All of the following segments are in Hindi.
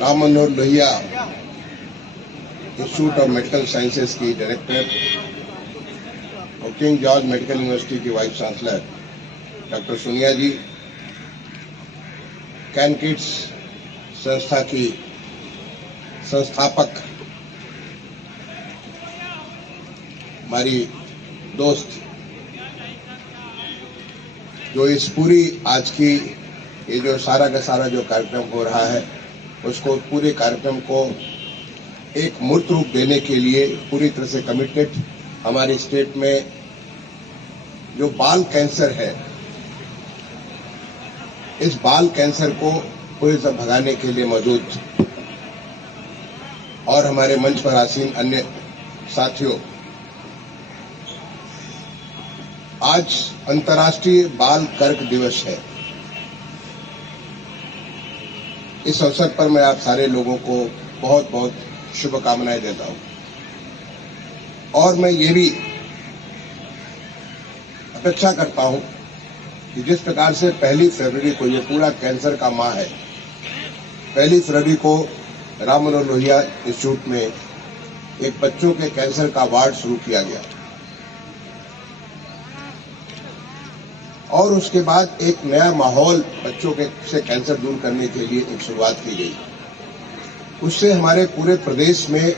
Ram Manohar Lohia institute of medical sciences की डायरेक्टर और किंग जॉर्ज मेडिकल यूनिवर्सिटी की vice chancellor doctor Sonia ji, can kids संस्था की संस्थापक हमारी दोस्त, जो इस पूरी आज की ये जो सारा का सारा जो कार्यक्रम हो रहा है उसको पूरे कार्यक्रम को एक मूर्त रूप देने के लिए पूरी तरह से कमिटेड, हमारे स्टेट में जो बाल कैंसर है इस बाल कैंसर को पूरे से भगाने के लिए मौजूद और हमारे मंच पर आसीन अन्य साथियों, आज अंतर्राष्ट्रीय बाल कर्क दिवस है। इस अवसर पर मैं आप सारे लोगों को बहुत बहुत शुभकामनाएं देता हूं और मैं ये भी अपेक्षा करता हूं कि जिस प्रकार से 1 फरवरी को ये पूरा कैंसर का माह है, 1 फरवरी को राम मनोहर लोहिया इंस्टीट्यूट में एक बच्चों के कैंसर का वार्ड शुरू किया गया और उसके बाद एक नया माहौल बच्चों के से कैंसर दूर करने के लिए एक शुरुआत की गई। उससे हमारे पूरे प्रदेश में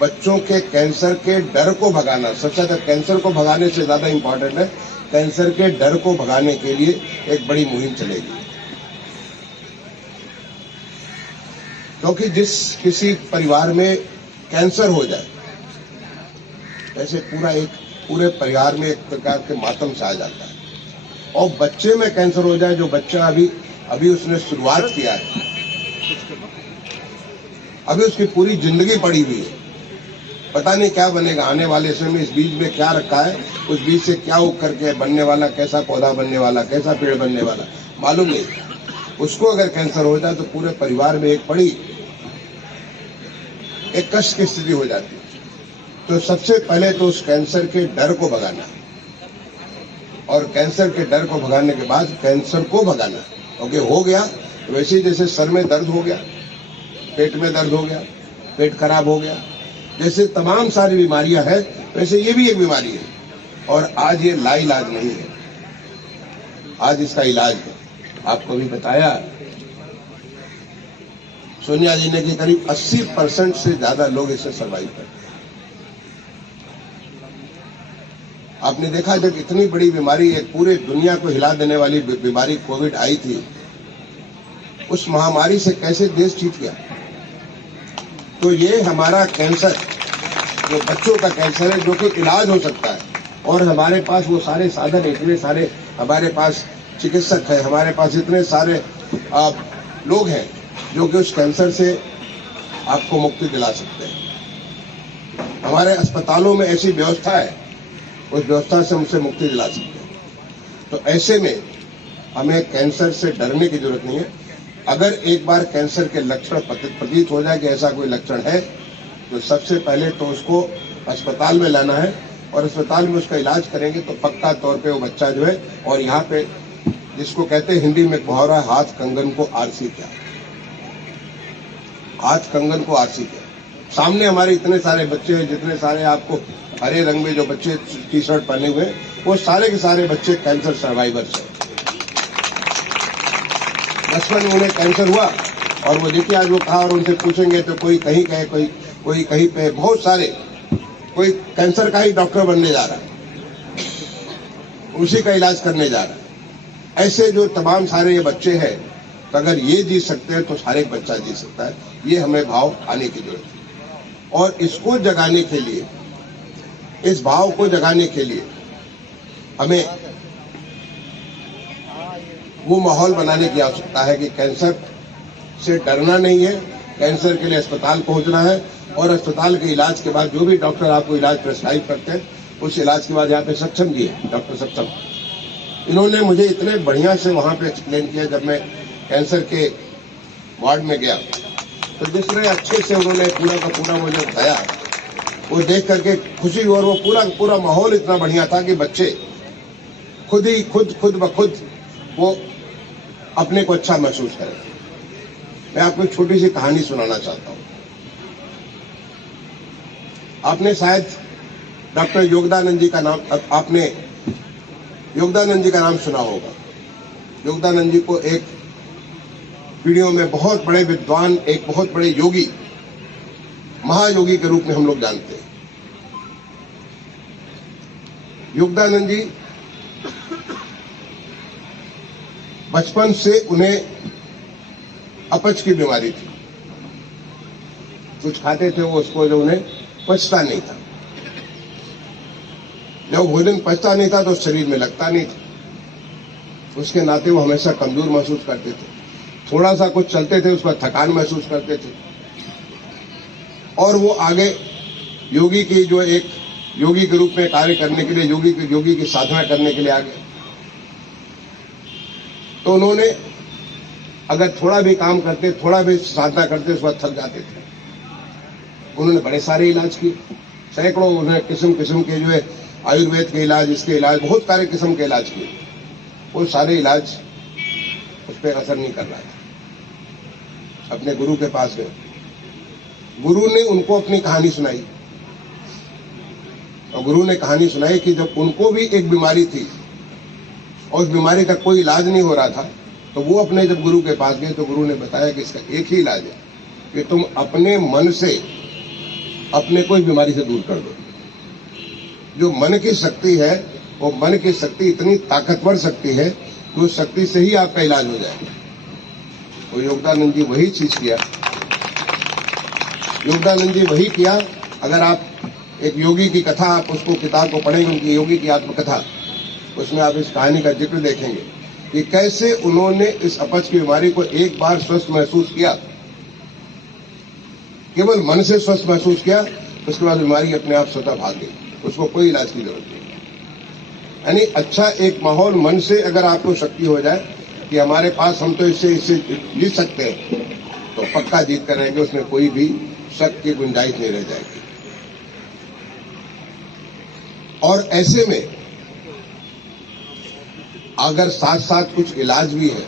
बच्चों के कैंसर के डर को भगाना, सबसे ज्यादा कैंसर को भगाने से ज्यादा इम्पोर्टेंट है, कैंसर के डर को भगाने के लिए एक बड़ी मुहिम चलेगी। क्योंकि जिस किसी परिवार में कैंसर हो जाए ऐसे पूरे परिवार में एक प्रकार के मातम सा आ जाता है, और बच्चे में कैंसर हो जाए, जो बच्चा अभी उसने शुरुआत किया है, अभी उसकी पूरी जिंदगी पड़ी हुई है, पता नहीं क्या बनेगा आने वाले समय में, इस बीज में क्या रखा है, उस बीज से क्या उग करके बनने वाला, कैसा पौधा बनने वाला, कैसा पेड़ बनने वाला मालूम नहीं। उसको अगर कैंसर हो जाए तो पूरे परिवार में एक कष्ट की स्थिति हो जाती है। तो सबसे पहले तो उस कैंसर के डर को भगाना, और कैंसर के डर को भगाने के बाद कैंसर को भगाना। क्योंकि हो गया तो वैसे ही जैसे सर में दर्द हो गया, पेट में दर्द हो गया, पेट खराब हो गया, जैसे तमाम सारी बीमारियां हैं वैसे ये भी एक बीमारी है और आज ये लाइलाज नहीं है, आज इसका इलाज है। आपको भी बताया सोनिया जी ने कि करीब 80% से ज्यादा लोग इससे सर्वाइव करते हैं। आपने देखा जब इतनी बड़ी बीमारी, एक पूरे दुनिया को हिला देने वाली बीमारी कोविड आई थी, उस महामारी से कैसे देश जीत गया। तो ये हमारा कैंसर, जो बच्चों का कैंसर है, जो कि इलाज हो सकता है, और हमारे पास वो सारे साधन, इतने सारे हमारे पास चिकित्सक है, हमारे पास इतने सारे लोग हैं जो कि उस कैंसर से आपको मुक्ति दिला सकते हैं। हमारे अस्पतालों में ऐसी व्यवस्था है, उस व्यवस्था से हमसे मुक्ति दिला सकते हैं। तो ऐसे में हमें कैंसर से डरने की जरूरत नहीं है। अगर एक बार कैंसर के लक्षण प्रतीत हो जाए कि ऐसा कोई लक्षण है, तो सबसे पहले तो उसको अस्पताल में लाना है, और अस्पताल में उसका इलाज करेंगे तो पक्का तौर पे वो बच्चा जो है, और यहाँ पे जिसको कहते हैं हिंदी में मुहावरा, हाथ कंगन को आरसी क्या, हाथ कंगन को आरसी क्या। सामने हमारे इतने सारे बच्चे हैं, जितने सारे आपको हरे रंग में जो बच्चे टी शर्ट पहने हुए, वो सारे के सारे बच्चे कैंसर सर्वाइवर्स हैं। बचपन में उन्हें कैंसर हुआ और वो देखिए आज वो कहा, और उनसे पूछेंगे तो कोई कहीं कहे, कोई कहीं पे, बहुत सारे, कोई कैंसर का ही डॉक्टर बनने जा रहा है, उसी का इलाज करने जा रहा है। ऐसे जो तमाम सारे ये बच्चे हैं, तो अगर ये जी सकते हैं तो हर एक बच्चा जी सकता है। ये हमें भाव आने की जरूरत है, और इसको जगाने के लिए, इस भाव को जगाने के लिए हमें वो माहौल बनाने की आवश्यकता है कि कैंसर से डरना नहीं है, कैंसर के लिए अस्पताल पहुंचना है, और अस्पताल के इलाज के बाद जो भी डॉक्टर आपको इलाज प्रेस्क्राइब करते हैं, उस इलाज के बाद यहाँ पे सक्षम जी है डॉक्टर सक्षम, इन्होंने मुझे इतने बढ़िया से वहां पे एक्सप्लेन किया। जब मैं कैंसर के वार्ड में गया तो जिस तरह अच्छे से उन्होंने पूरा का पूरा मुझे बताया, वो देख करके खुशी, और वो पूरा माहौल इतना बढ़िया था कि बच्चे खुद ब खुद वो अपने को अच्छा महसूस करें। मैं आपको एक छोटी सी कहानी सुनाना चाहता हूं। आपने शायद डॉक्टर योगदानंद जी का नाम सुना होगा। योगदानंद जी को एक पीढ़ियों में बहुत बड़े विद्वान, एक बहुत बड़े योगी, महायोगी के रूप में हम लोग जानते हैं। योगदानंद जी बचपन से उन्हें अपच की बीमारी थी। कुछ खाते थे वो, उसको जो उन्हें पचता नहीं था। जब भोजन पचता नहीं था तो शरीर में लगता नहीं था। उसके नाते वो हमेशा कमजोर महसूस करते थे। थोड़ा सा कुछ चलते थे उस पर थकान महसूस करते थे। और वो आगे योगी की जो एक योगी के रूप में कार्य करने के लिए, योगी की साधना करने के लिए आ गए। तो उन्होंने अगर थोड़ा भी काम करते, थोड़ा भी साधना करते, उस पर थक जाते थे। उन्होंने बड़े सारे इलाज किए, सैकड़ों, उन्होंने किस्म किस्म के जो है आयुर्वेद के इलाज, इसके इलाज, बहुत सारे किस्म के इलाज किए। वो सारे इलाज उस पर असर नहीं कर रहा था। अपने गुरु के पास गए। गुरु ने उनको अपनी कहानी सुनाई, और गुरु ने कहानी सुनाई कि जब उनको भी एक बीमारी थी और उस बीमारी का कोई इलाज नहीं हो रहा था, तो वो अपने जब गुरु के पास गए तो गुरु ने बताया कि इसका एक ही इलाज है कि तुम अपने मन से अपने कोई बीमारी से दूर कर दो। जो मन की शक्ति है, वो मन की शक्ति इतनी ताकतवर शक्ति है कि उस शक्ति से ही आपका इलाज हो जाएगा। तो योगदानंद जी वही चीज किया। योगदानंद जी वही किया। अगर आप एक योगी की कथा, आप उसको किताब को पढ़ेंगे, उनकी योगी की आत्मकथा, उसमें आप इस कहानी का जिक्र देखेंगे कि कैसे उन्होंने इस अपच की बीमारी को एक बार स्वस्थ महसूस किया, केवल मन से स्वस्थ महसूस किया, उसके बाद बीमारी अपने आप स्वतः भाग गई। उसको कोई इलाज की जरूरत नहीं। यानी अच्छा एक माहौल, मन से अगर आपको शक्ति हो जाए कि हमारे पास, हम तो इससे जीत सकते हैं, तो पक्का जीत कर रहेंगे। उसमें कोई भी शक की गुंजाइश नहीं रह जाएगी। और ऐसे में अगर साथ साथ कुछ इलाज भी है,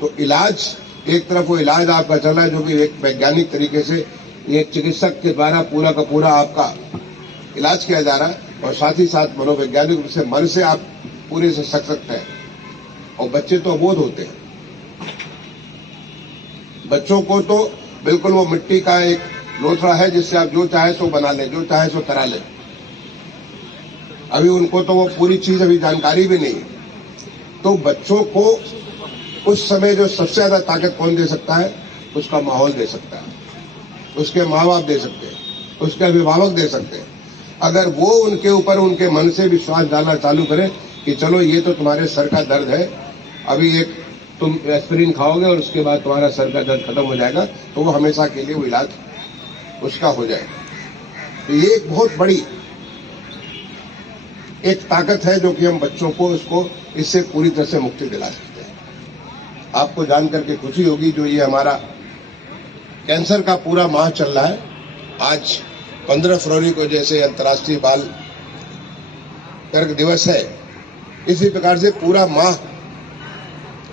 तो इलाज, एक तरफ वो इलाज आपका चल रहा है जो कि एक वैज्ञानिक तरीके से एक चिकित्सक के द्वारा पूरा का पूरा आपका इलाज किया जा रहा है, और साथ ही साथ मनोवैज्ञानिक रूप से मन से आप पूरे से सशक्त हैं। और बच्चे तो अबोध होते हैं। बच्चों को तो बिल्कुल वो मिट्टी का एक लोथड़ा है जिससे आप जो चाहे सो बना ले, जो चाहे सो करा ले। अभी उनको तो वो पूरी चीज अभी जानकारी भी नहीं है। तो बच्चों को उस समय जो सबसे ज्यादा ताकत कौन दे सकता है? उसका माहौल दे सकता है, उसके माँ बाप दे सकते हैं, उसके अभिभावक दे सकते हैं। अगर वो उनके ऊपर, उनके मन से विश्वास डालना चालू करें कि चलो ये तो तुम्हारे सर का दर्द है, अभी एक तुम एस्पिरिन खाओगे और उसके बाद तुम्हारा सर का दर्द खत्म हो जाएगा, तो वो हमेशा के लिए वो इलाज उसका हो जाएगा। तो ये एक बहुत बड़ी एक ताकत है जो कि हम बच्चों को उसको इससे पूरी तरह से मुक्ति दिला सकते हैं। आपको जानकर के खुशी होगी, जो ये हमारा कैंसर का पूरा माह चल रहा है। आज 15 फरवरी को जैसे अंतर्राष्ट्रीय बाल कर्क दिवस है, इसी प्रकार से पूरा माह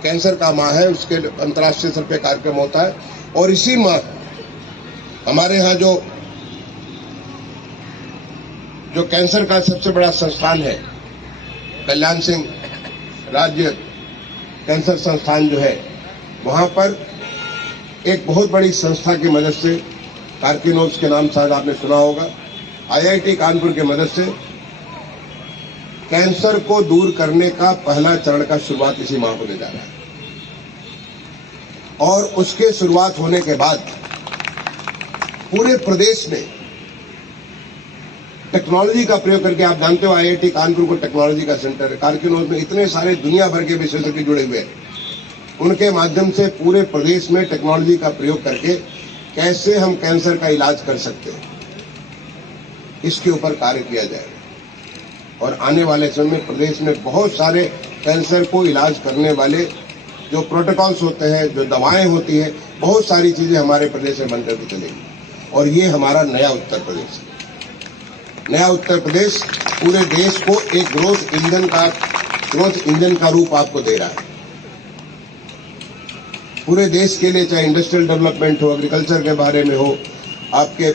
कैंसर का माह है, उसके अंतर्राष्ट्रीय स्तर पे कार्यक्रम होता है। और इसी माह हमारे यहाँ जो कैंसर का सबसे बड़ा संस्थान है, कल्याण सिंह राज्य कैंसर संस्थान जो है, वहां पर एक बहुत बड़ी संस्था की मदद से, कार्किनोव्स के नाम शायद आपने सुना होगा, IIT कानपुर की मदद से कैंसर को दूर करने का पहला चरण का शुरुआत इसी माह को ले जा रहा है। और उसके शुरुआत होने के बाद पूरे प्रदेश में टेक्नोलॉजी का प्रयोग करके, आप जानते हो IIT कानपुर को टेक्नोलॉजी का सेंटर है। कार्किनोव्स में इतने सारे दुनिया भर के विशेषज्ञ जुड़े हुए हैं। उनके माध्यम से पूरे प्रदेश में टेक्नोलॉजी का प्रयोग करके कैसे हम कैंसर का इलाज कर सकते हैं, इसके ऊपर कार्य किया जाएगा। और आने वाले समय में प्रदेश में बहुत सारे कैंसर को इलाज करने वाले जो प्रोटोकॉल्स होते हैं, जो दवाएं होती हैं, बहुत सारी चीजें हमारे प्रदेश में बनकर के चलेंगी। और ये हमारा नया उत्तर प्रदेश है। नया उत्तर प्रदेश पूरे देश को एक ग्रोथ इंजन का रूप आपको दे रहा है। पूरे देश के लिए, चाहे इंडस्ट्रियल डेवलपमेंट हो, एग्रीकल्चर के बारे में हो, आपके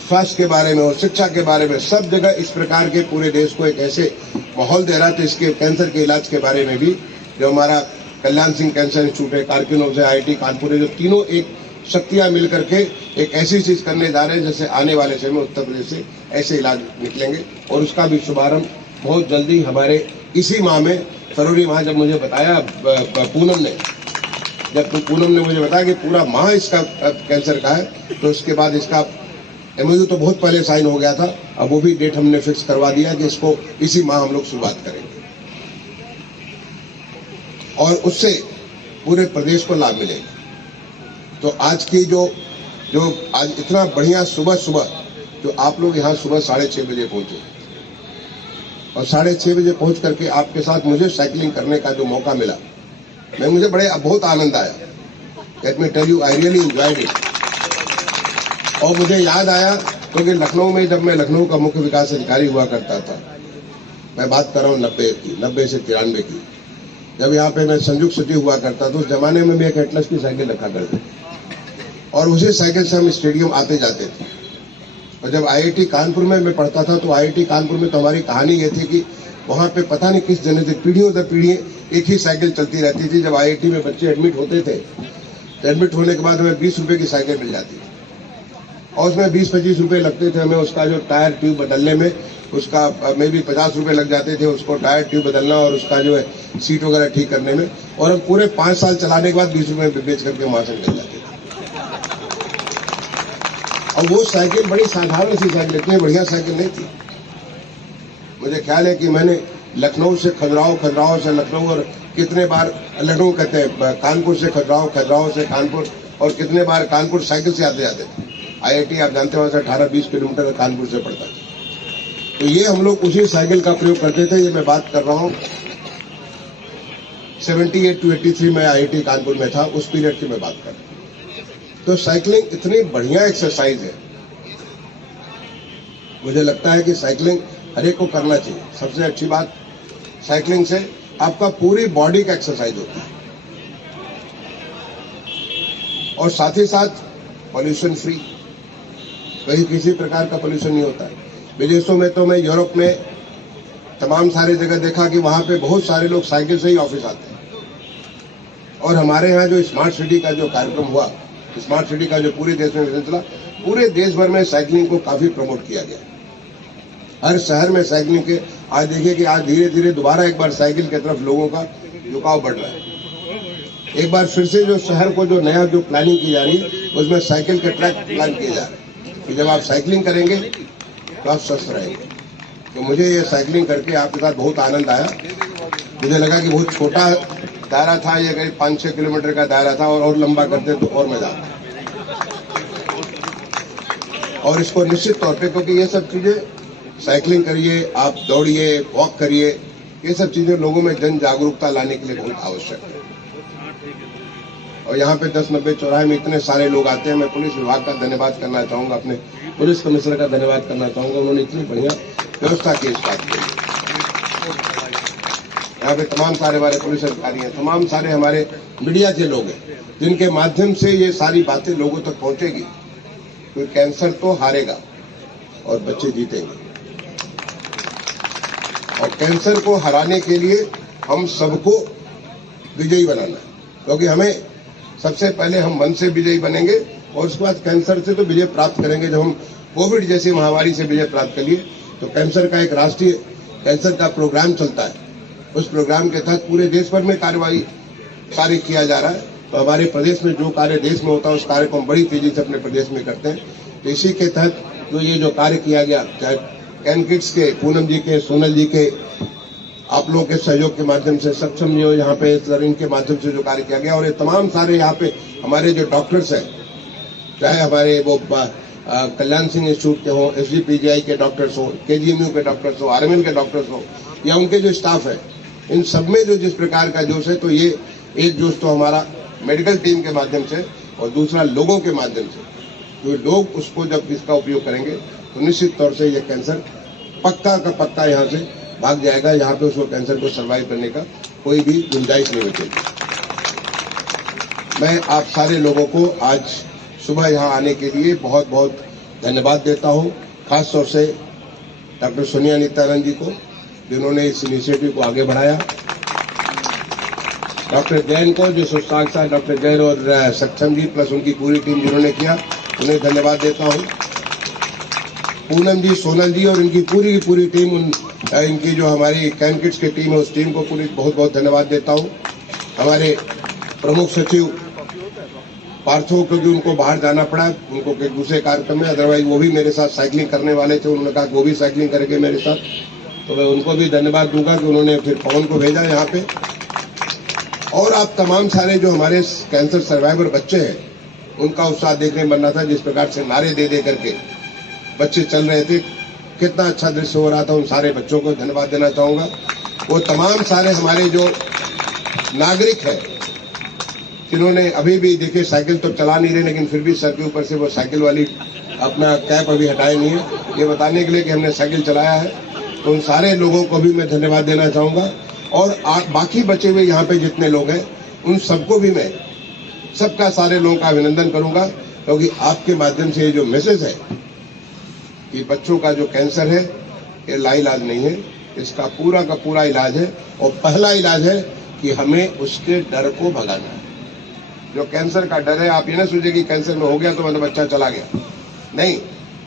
स्वास्थ्य के बारे में हो, शिक्षा के बारे में, सब जगह इस प्रकार के पूरे देश को एक ऐसे माहौल दे रहा था। इसके कैंसर के इलाज के बारे में भी जो हमारा कल्याण सिंह कैंसर इंस्टीट्यूट है, कारकिनों से IIT कानपुर है, जो तीनों एक शक्तियां मिलकर के एक ऐसी चीज करने जा रहे हैं जैसे आने वाले समय में उत्तर प्रदेश से ऐसे इलाज निकलेंगे। और उसका भी शुभारंभ बहुत जल्दी हमारे इसी माह में, फरवरी माह, जब मुझे बताया पूनम ने मुझे बताया कि पूरा माह इसका कैंसर का है, तो उसके बाद इसका MOU तो बहुत पहले साइन हो गया था, अब वो भी डेट हमने फिक्स करवा दिया कि इसको इसी माह हम लोग शुरुआत करेंगे और उससे पूरे प्रदेश को लाभ मिलेगा। तो आज की जो आज इतना बढ़िया सुबह जो आप लोग यहाँ सुबह 6:30 बजे पहुंचे और 6:30 बजे पहुंच करके आपके साथ मुझे साइकिलिंग करने का जो मौका मिला, मुझे बहुत आनंद आया। Let me tell you, I really enjoyed it. और मुझे याद आया क्योंकि लखनऊ में जब मैं लखनऊ का मुख्य विकास अधिकारी हुआ करता था, मैं बात कर रहा हूँ 90 से 93 की, जब यहाँ पे मैं संयुक्त सचिव हुआ करता था, उस जमाने में भी एक एटलस की साइकिल रखा करते और उसी साइकिल से हम स्टेडियम आते जाते थे। और जब IIT कानपुर में मैं पढ़ता था, तो IIT कानपुर में तो हमारी कहानी ये थी कि वहां पे पता नहीं किस जने से पीढ़ियों दर पीढ़ी एक ही साइकिल चलती रहती थी। जब IIT में बच्चे एडमिट होते थे, तो एडमिट होने के बाद हमें 20 रुपए की साइकिल मिल जाती थी और उसमें 20-25 रुपए लगते थे हमें उसका जो टायर ट्यूब बदलने में, उसका में भी 50 रुपए लग जाते थे उसको टायर ट्यूब बदलना और उसका जो है सीट वगैरह ठीक करने में। और हम पूरे 5 साल चलाने के बाद 20 रुपए बेच करके वहां से निकल जाते थे। और वो साइकिल बड़ी साधारण सी साइकिल, इतनी बढ़िया साइकिल नहीं थी। मुझे ख्याल है कि मैंने लखनऊ से खजुराहो से लखनऊ, और कितने बार लखनऊ कहते हैं, कानपुर से खजुराहो, खजुराहो से कानपुर, और कितने बार कानपुर साइकिल से आते जाते थे। IIT आप जानते हो वहां से 18-20 किलोमीटर कानपुर से पड़ता था। तो ये हम लोग उसी साइकिल का प्रयोग करते थे। ये मैं बात कर रहा हूँ 78 to 83 में IIT कानपुर में था, उस पीरियड की मैं बात कर रहा हूँ। तो साइकिलिंग इतनी बढ़िया एक्सरसाइज है, मुझे लगता है कि साइकिलिंग हर एक को करना चाहिए। सबसे अच्छी बात, साइकिलिंग से आपका पूरी बॉडी का एक्सरसाइज होता है और साथ ही साथ पॉल्यूशन फ्री, कहीं किसी प्रकार का पॉल्यूशन नहीं होता है। विदेशों में तो मैं यूरोप में तमाम सारे जगह देखा कि वहां पे बहुत सारे लोग साइकिल से ही ऑफिस आते हैं। और हमारे यहाँ जो स्मार्ट सिटी का जो कार्यक्रम हुआ, स्मार्ट सिटी का जो पूरे देश में मिशन चला, पूरे देश भर में साइकिलिंग को काफी प्रमोट किया गया। हर शहर में साइकिलिंग के, आज देखिए कि आज धीरे धीरे दोबारा एक बार साइकिल की तरफ लोगों का झुकाव बढ़ रहा है। एक बार फिर से जो शहर को जो नया जो प्लानिंग की जा रही है, उसमें साइकिल के ट्रैक प्लान किए जा रहे हैं कि जब आप साइकिलिंग करेंगे तो आप स्वस्थ रहेंगे। तो मुझे ये साइकिलिंग करके आपके साथ बहुत आनंद आया। मुझे लगा कि बहुत छोटा दायरा था, ये करीब 5-6 किलोमीटर का दायरा था, और लंबा करते तो और मजा आता। और इसको निश्चित तौर पे, क्योंकि ये सब चीजें, साइकिलिंग करिए, आप दौड़िए, वॉक करिए, ये सब चीजें लोगों में जन जागरूकता लाने के लिए बहुत आवश्यक है। और यहाँ पे 10-90 चौराहे में इतने सारे लोग आते हैं। मैं पुलिस विभाग का धन्यवाद करना चाहूंगा, अपने पुलिस कमिश्नर का धन्यवाद करना चाहूंगा, उन्होंने इतनी बढ़िया व्यवस्था की इस बात के लिए। यहाँ पे तमाम सारे हमारे पुलिस अधिकारी हैं, तमाम सारे हमारे मीडिया के लोग हैं, जिनके माध्यम से ये सारी बातें लोगों तक पहुंचेगी। कोई कैंसर तो हारेगा और बच्चे जीतेंगे। और कैंसर को हराने के लिए हम सबको विजयी बनाना है, क्योंकि हमें सबसे पहले हम मन से विजयी बनेंगे और उसके बाद कैंसर से तो विजय प्राप्त करेंगे। जब हम कोविड जैसी महामारी से विजय प्राप्त कर लिए, तो कैंसर का एक राष्ट्रीय कैंसर का प्रोग्राम चलता है। उस प्रोग्राम के तहत पूरे देश भर में कार्य किया जा रहा है। तो हमारे प्रदेश में जो कार्य देश में होता है, उस कार्य को हम बड़ी तेजी से अपने प्रदेश में करते हैं। तो इसी के तहत जो ये जो कार्य किया गया, चाहे कैन किड्स के, पूनम जी के, सोनल जी के, आप लोगों के सहयोग के माध्यम से, सक्षम जो यहाँ पे इनके माध्यम से जो कार्य किया गया, और ये तमाम सारे यहाँ पे हमारे जो डॉक्टर्स हैं, चाहे हमारे वो कल्याण सिंह इंस्टीट्यूट के हो, SGPGI के डॉक्टर्स हो, KGMU के डॉक्टर्स हो, RMN के डॉक्टर्स हो, या उनके जो स्टाफ है, इन सब में जो जिस प्रकार का जोश है, तो ये एक जोश तो हमारा मेडिकल टीम के माध्यम से और दूसरा लोगों के माध्यम से। तो लोग उसको जब इसका उपयोग करेंगे तो निश्चित तौर से ये कैंसर पक्का का पक्का यहाँ से भाग जाएगा। यहाँ पे उसको कैंसर को सर्वाइव करने का कोई भी गुंजाइश नहीं बचेगी। मैं आप सारे लोगों को आज सुबह यहाँ आने के लिए बहुत बहुत धन्यवाद देता हूँ, खास तौर से डॉक्टर सोनिया नित्यानंद जी को, जिन्होंने इस इनिशिएटिव को आगे बढ़ाया, डॉक्टर जैन को, जो साक्षात डॉक्टर जैन और सक्षम जी प्लस उनकी पूरी टीम जिन्होंने किया, उन्हें धन्यवाद देता हूँ, पूनम जी, सोनल जी और इनकी पूरी टीम, इनकी जो हमारी कैनकिट्स की टीम है उस टीम को पूरी बहुत बहुत धन्यवाद देता हूँ। हमारे प्रमुख सचिव पार्थो, क्योंकि उनको बाहर जाना पड़ा उनको एक दूसरे कार्यक्रम में, अदरवाइज वो भी मेरे साथ साइकिलिंग करने वाले थे, उन्होंने कहा वो भी साइकिलिंग करेंगे मेरे साथ, तो मैं उनको भी धन्यवाद दूंगा कि उन्होंने फिर पवन को भेजा यहाँ पे। और आप तमाम सारे जो हमारे कैंसर सर्वाइवर बच्चे हैं, उनका उत्साह देखने में बनना था, जिस प्रकार से नारे दे दे करके बच्चे चल रहे थे, कितना अच्छा दृश्य हो रहा था। उन सारे बच्चों को धन्यवाद देना चाहूंगा। वो तमाम सारे हमारे जो नागरिक है, जिन्होंने अभी भी देखिए साइकिल तो चला नहीं रहे, लेकिन फिर भी सर के ऊपर से वो साइकिल वाली अपना कैप अभी हटाए नहीं है, ये बताने के लिए कि हमने साइकिल चलाया है। तो उन सारे लोगों को भी मैं धन्यवाद देना चाहूंगा। और बाकी बचे हुए यहाँ पे जितने लोग हैं, उन सबको भी मैं सबका सारे लोगों का अभिनंदन करूंगा, क्योंकि आपके माध्यम से ये जो मैसेज है कि बच्चों का जो कैंसर है ये लाइलाज नहीं है, इसका पूरा का पूरा इलाज है। और पहला इलाज है कि हमें उसके डर को भगाना है। जो कैंसर का डर है, आप ये ना सोचिए कि कैंसर में हो गया तो मतलब बच्चा चला गया, नहीं,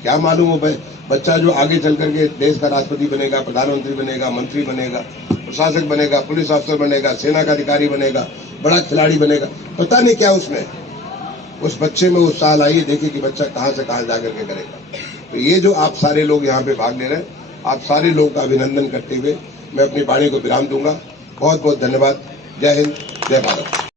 क्या मालूम हो बच्चा जो आगे चल करके देश का राष्ट्रपति बनेगा, प्रधानमंत्री बनेगा, मंत्री बनेगा, प्रशासक बनेगा, पुलिस अफसर बनेगा, सेना का अधिकारी बनेगा, बड़ा खिलाड़ी बनेगा, पता नहीं क्या उसमें उस बच्चे में उत्साह लाइए, देखिए कि बच्चा कहां से कहां जाकर के करेगा। तो ये जो आप सारे लोग यहाँ पे भाग ले रहे हैं, आप सारे लोगों का अभिनंदन करते हुए मैं अपनी वाणी को विराम दूंगा। बहुत बहुत धन्यवाद। जय हिंद, जय भारत।